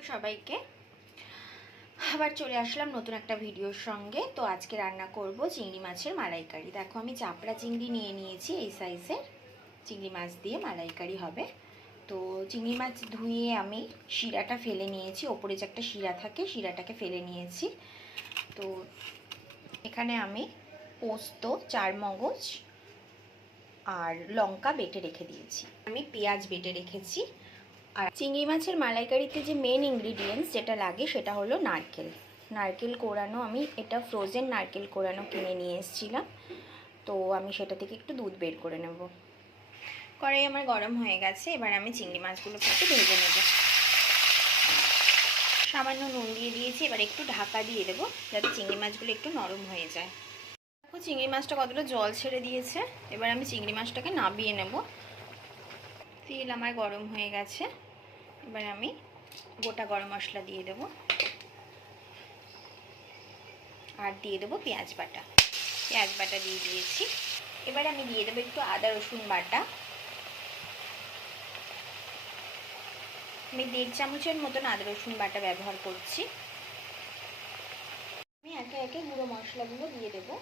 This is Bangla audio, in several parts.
মর্নিং সবাইকে। আবার চলে আসলাম নতুন একটা ভিডিওর সঙ্গে। তো আজকে রান্না করব চিংড়ি মাছের মালাইকারি। দেখো আমি চাপড়া চিংড়ি নিয়ে নিয়েছি, এই সাইজের চিংড়ি মাছ দিয়ে মালাইকারি হবে। তো চিংড়ি মাছ ধুয়ে আমি শিরাটা ফেলে নিয়েছি, ওপরে যে একটা শিরা থাকে শিরাটাকে ফেলে নিয়েছি। তো এখানে আমি পোস্ত, চারমগজ আর লঙ্কা বেটে রেখে দিয়েছি। আমি পেঁয়াজ বেটে রেখেছি। আর চিংড়ি মাছের মালাইকারিতে যে মেন ইনগ্রিডিয়েন্টস যেটা লাগে সেটা হলো নারকেল কোড়ানো। আমি এটা ফ্রোজেন নারকেল কোড়ানো কিনে নিয়ে এসেছিলাম। তো আমি সেটা থেকে একটু দুধ বের করে নেব। কড়াই আমার গরম হয়ে গেছে, এবার আমি চিংড়ি মাছগুলোকে একটু ভেজে নেব। সামান্য নুন দিয়ে দিয়েছি, এবার একটু ঢাকা দিয়ে দেবো যাতে চিংড়ি মাছগুলো একটু নরম হয়ে যায়। দেখো চিংড়ি মাছটা কতটা জল ছেড়ে দিয়েছে। এবার আমি চিংড়ি মাছটাকে নাবিয়ে নেব। তেল আমার গরম হয়ে গেছে, এবার আমি গোটা গরম মশলা দিয়ে দেবো আর দিয়ে দেবো পেঁয়াজ বাটা দিয়ে দিয়েছি। এবার আমি দিয়ে দেবো একটু আদা রসুন বাটা। আমি 1.5 চামচের মতন আদা রসুন বাটা ব্যবহার করছি। আমি একে একে গুঁড়ো মশলাগুলো দিয়ে দেবো।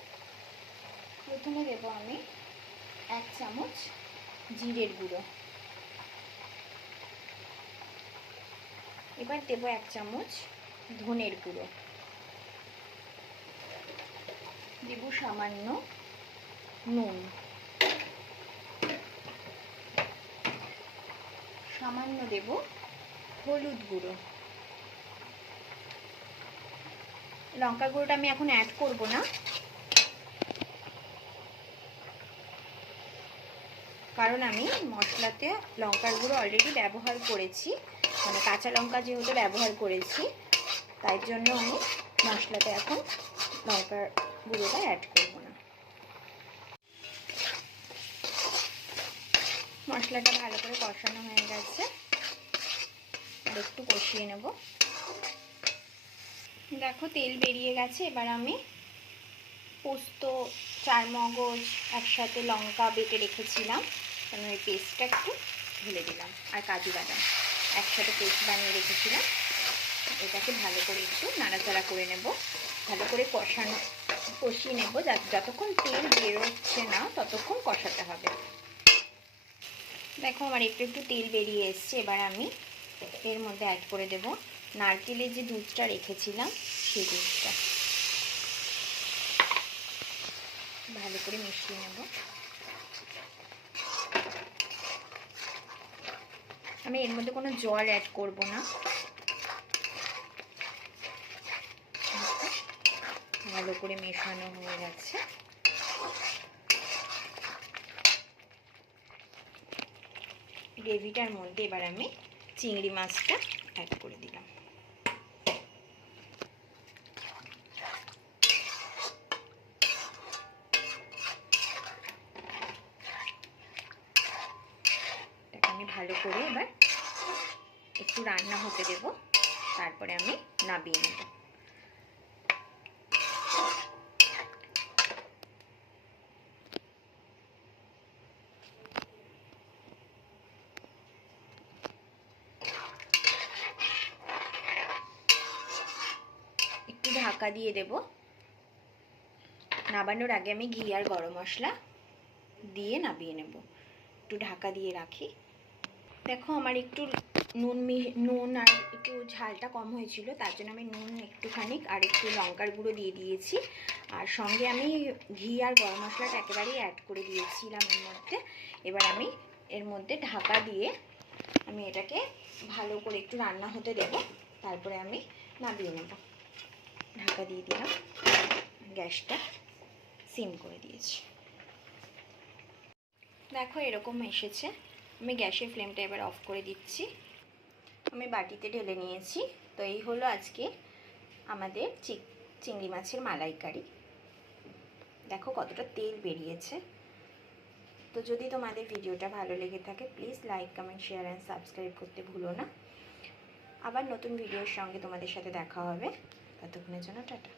প্রথমে দেবো আমি 1 চামচ জিরের গুঁড়ো, এবার দেবো 1 চামচ ধনের গুঁড়ো, দেব সামান্য নুন, সামান্য দেব হলুদ গুঁড়ো। লঙ্কার গুঁড়োটা আমি এখন অ্যাড করব না, কারণ আমি মশলাতে লঙ্কার গুঁড়ো অলরেডি ব্যবহার করেছি, মানে কাঁচা লঙ্কা যেহেতু ব্যবহার করেছি তাই জন্য আমি মশলাতে এখন লঙ্কার গুঁড়োটা অ্যাড করব না। মশলাটা ভালো করে কষানো হয়ে গেছে, আর একটু কষিয়ে নেব। দেখো তেল বেরিয়ে গেছে, এবার আমি পোস্ত, চারমগজ একসাথে লঙ্কা বেটে রেখেছিলাম, কারণ ওই পেস্টটা একটু ঢেলে দিলাম, আর কাজু বাদাম একসাথে পেস্ট বানিয়ে রেখেছিলাম। এটাকে ভালো করে একটু নাড়াচাড়া করে নেব, ভালো করে কষিয়ে নেব। যতক্ষণ তেল বেরোচ্ছে না ততক্ষণ কষাতে হবে। দেখো আমার একটু একটু তেল বেরিয়ে এসছে, এবার আমি এর মধ্যে অ্যাড করে দেব নারকেলের যে দুধটা রেখেছিলাম সেই দুধটা। ভালো করে মিশিয়ে নেব। আমি এর মধ্যে কোনো জল অ্যাড করব না, ভালো করে মেশানো হয়ে গেছে। গ্রেভিটার মধ্যে এবার আমি চিংড়ি মাছটা অ্যাড করে দিলাম। আমি ভালো করে এবার একটু রান্না হতে দেব, তারপরে আমি নাবিয়ে নেব। একটু ঢাকা দিয়ে দেব। নাবানোর আগে আমি ঘি আর গরম মশলা দিয়ে নাবিয়ে নেব। একটু ঢাকা দিয়ে রাখি। দেখো আমার একটু নুন আর একটু ঝালটা কম হয়েছিল, তার জন্য আমি নুন একটুখানি আর একটু লঙ্কার গুঁড়ো দিয়ে দিয়েছি, আর সঙ্গে আমি ঘি আর গরম মশলাটা একেবারেই অ্যাড করে দিয়েছিলাম এর মধ্যে। এবার আমি এর মধ্যে ঢাকা দিয়ে আমি এটাকে ভালো করে একটু রান্না হতে দেব, তারপরে আমি নামিয়ে নেব। ঢাকা দিয়ে দিলাম, গ্যাসটা সিম করে দিয়েছি। দেখো এরকম এসেছে। আমি গ্যাসের ফ্লেমটা এবার অফ করে দিচ্ছি। আমি বাটিতে ঢেলে নিয়েছি। তো এই হলো আজকে আমাদের চিংড়ি মাছের মালাইকারি। দেখো কতটা তেল বেরিয়েছে। তো যদি তোমাদের ভিডিওটা ভালো লেগে থাকে please like, comment, share and subscribe করতে ভুলো না। আবার নতুন ভিডিওর সঙ্গে তোমাদের সাথে দেখা হবে। ততক্ষণের জন্য টাটা।